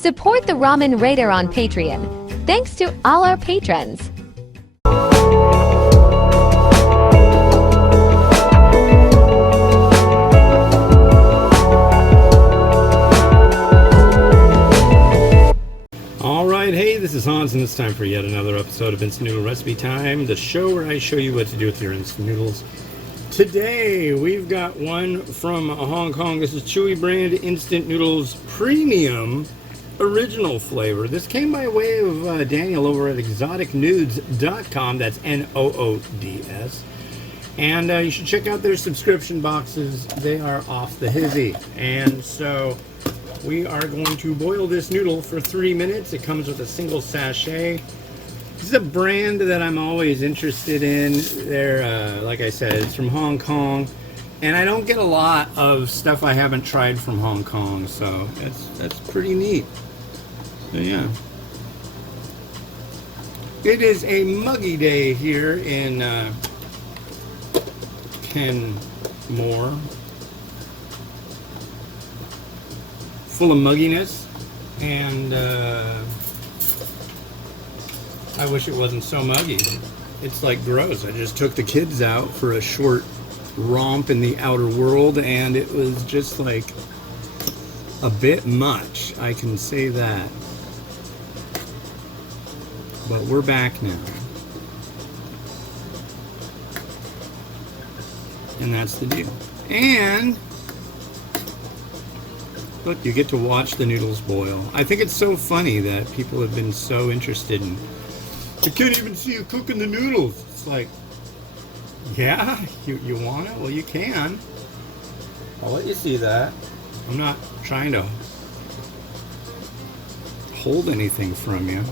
Support the Ramen Raider on Patreon. Thanks to all our patrons. Alright, hey, this is Hans, and it's time for yet another episode of Instant Noodle Recipe Time, the show where I show you what to do with your instant noodles. Today, we've got one from Hong Kong. This is Chewy brand Instant Noodles Premium Original Flavor. This came by way of Daniel over at exoticnoods.com. That's Noods. And you should check out their subscription boxes. They are off the hizzy. And so we are going to boil this noodle for 3 minutes. It comes with a single sachet. This is a brand that I'm always interested in. They're, like I said, it's from Hong Kong. And I don't get a lot of stuff I haven't tried from Hong Kong, so that's pretty neat. So yeah. It is a muggy day here in Kenmore. Full of mugginess, and I wish it wasn't so muggy. It's like gross. I just took the kids out for a short romp in the outer world, and it was just like a bit much. I can say that. But we're back now. And that's the deal. And look, you get to watch the noodles boil. I think it's so funny that people have been so interested in, I can't even see you cooking the noodles. It's like, yeah, you want it? Well, you can. I'll let you see that. I'm not trying to hold anything from you.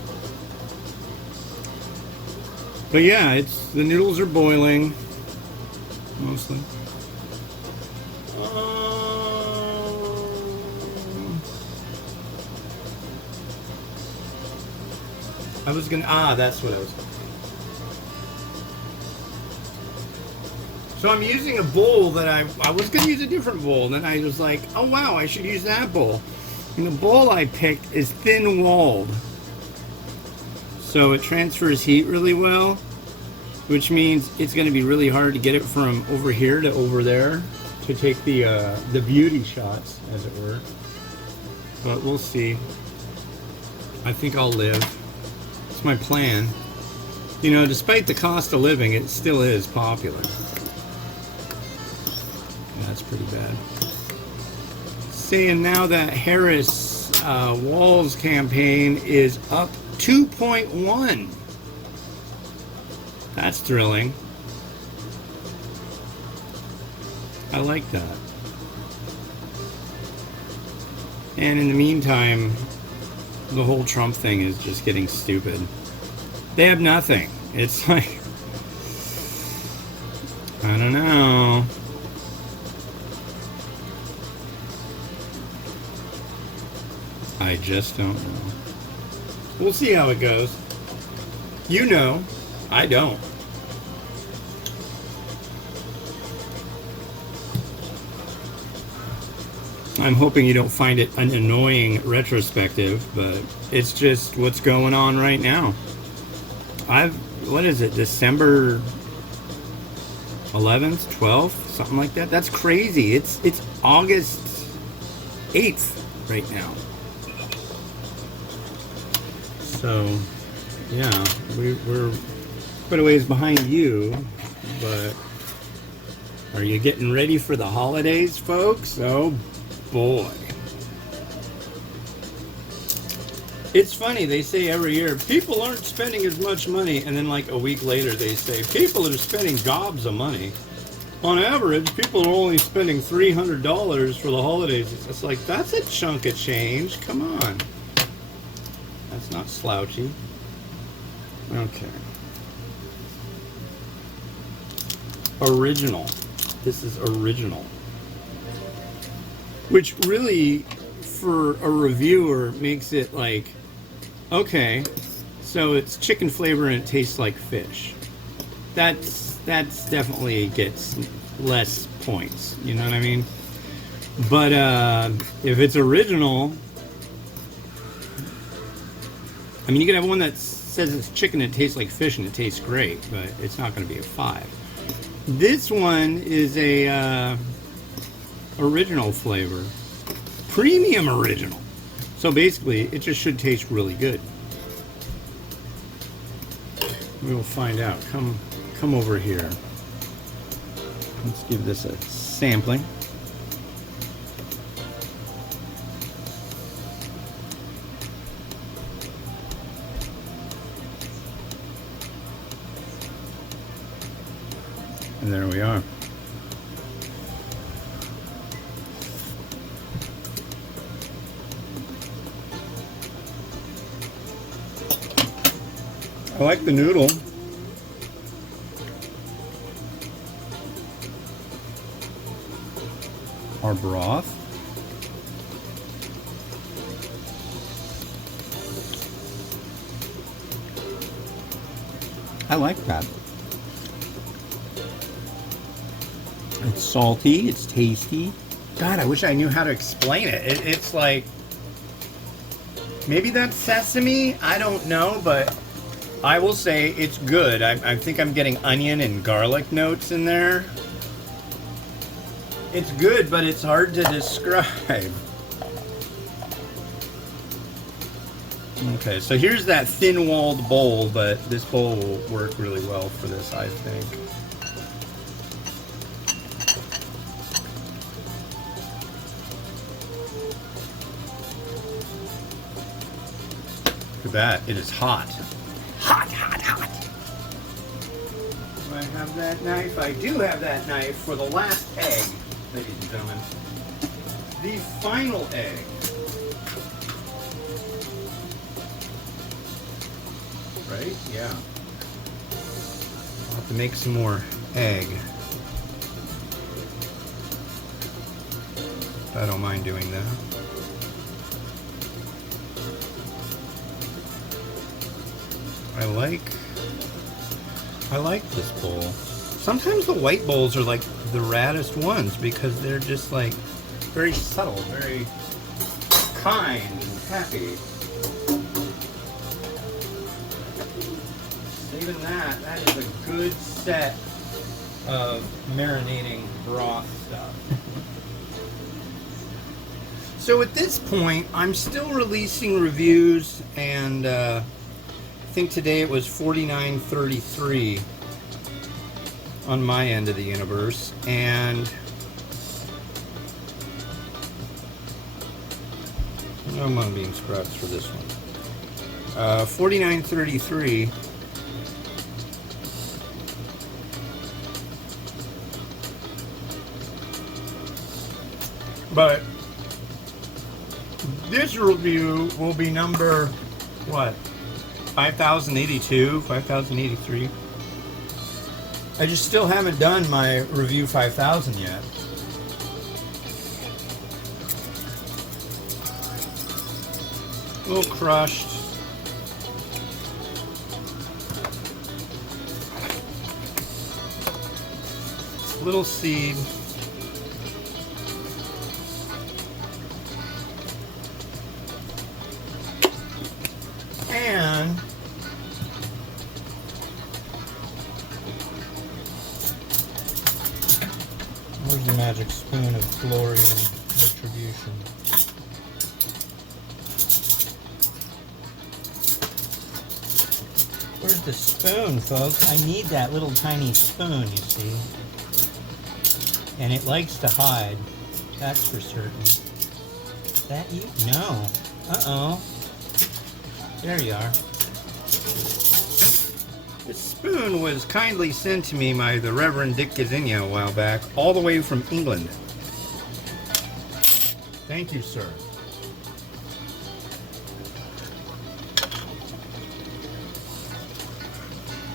But yeah, the noodles are boiling, mostly. I was gonna, that's what I was. So I'm using a bowl that I was gonna use a different bowl, and then I was like, oh wow, I should use that bowl. And the bowl I picked is thin-walled, so it transfers heat really well, which means it's gonna be really hard to get it from over here to over there to take the beauty shots, as it were. But we'll see. I think I'll live. It's my plan. You know, despite the cost of living, it still is popular. That's pretty bad. Seeing now that Harris Walls campaign is up 2.1. That's thrilling. I like that. And in the meantime, the whole Trump thing is just getting stupid. They have nothing. It's like, I don't know. I just don't know. We'll see how it goes. You know, I don't. I'm hoping you don't find it an annoying retrospective, but it's just what's going on right now. What is it, December 11th, 12th, something like that? That's crazy. It's August 8th right now. So, yeah, we're quite a ways behind you, but are you getting ready for the holidays, folks? Oh boy. It's funny, they say every year, people aren't spending as much money, and then like a week later they say, people are spending gobs of money. On average, people are only spending $300 for the holidays. It's like, that's a chunk of change. Come on. That's not slouchy. Okay. Original. This is original. Which really, for a reviewer, makes it like, okay, so it's chicken flavor and it tastes like fish. That's definitely gets less points, you know what I mean? But if it's original, I mean, you could have one that says it's chicken, it tastes like fish, and it tastes great, but it's not going to be a 5. This one is a original flavor, premium original. So basically, it just should taste really good. We will find out. Come over here. Let's give this a sampling. And there we are. I like the noodle. Our broth. I like that. It's salty, it's tasty. God, I wish I knew how to explain it. It's like, maybe that's sesame, I don't know, but I will say it's good. I think I'm getting onion and garlic notes in there. It's good, but it's hard to describe. Okay, so here's that thin-walled bowl, but this bowl will work really well for this, I think. Look at that, it is hot. Hot, hot, hot. Do I have that knife? I do have that knife for the last egg, ladies and gentlemen. The final egg. Right? Yeah. I'll have to make some more egg. I don't mind doing that. I like this bowl. Sometimes the white bowls are like the raddest ones because they're just like very subtle, very kind and happy. Even that is a good set of marinating broth stuff. So at this point, I'm still releasing reviews, and I think today it was 49.33 on my end of the universe, and no mung bean sprouts for this one. 49.33. But this review will be number, what, 5,082, 5,083? I just still haven't done my review 5,000 yet. A little crushed. Little seed. And where's the magic spoon of glory and retribution? Where's the spoon, folks? I need that little tiny spoon, you see. And it likes to hide. That's for certain. Is that you? No. Uh-oh. There you are. The spoon was kindly sent to me by the Reverend Dick Gazinia a while back, all the way from England. Thank you, sir.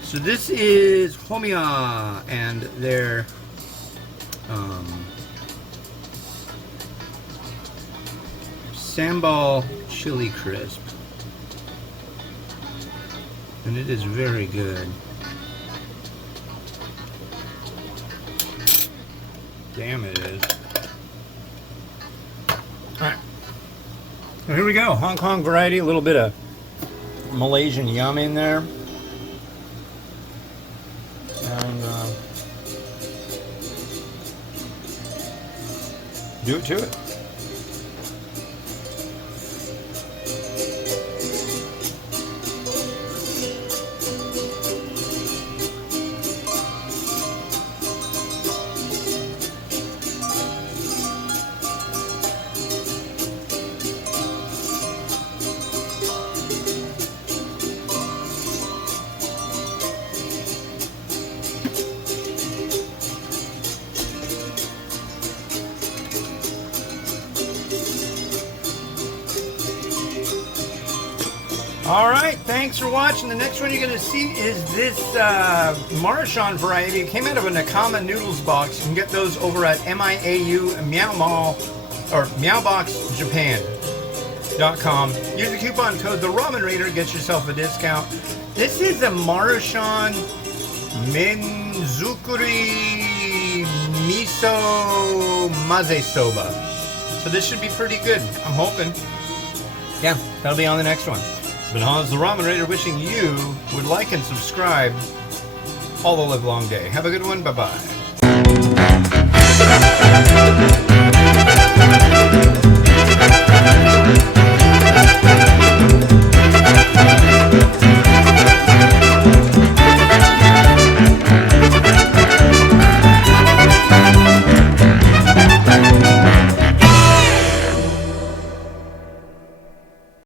So this is Homia and their sambal chili crisp. And it is very good. Damn, it is. Alright. So here we go. Hong Kong variety, a little bit of Malaysian yum in there. And do it to it. All right, thanks for watching. The next one you're going to see is this Marchand variety. It came out of a Nakama Noodles box. You can get those over at MIAU Meow Mall or MeowBoxJapan.com. Use the coupon code The Ramen Raider, get yourself a discount. This is a Marchand Menzukuri Miso Maze Soba. So this should be pretty good, I'm hoping. Yeah, that'll be on the next one. But Hans the Ramen Raider wishing you would like and subscribe all the live long day. Have a good one. Bye-bye.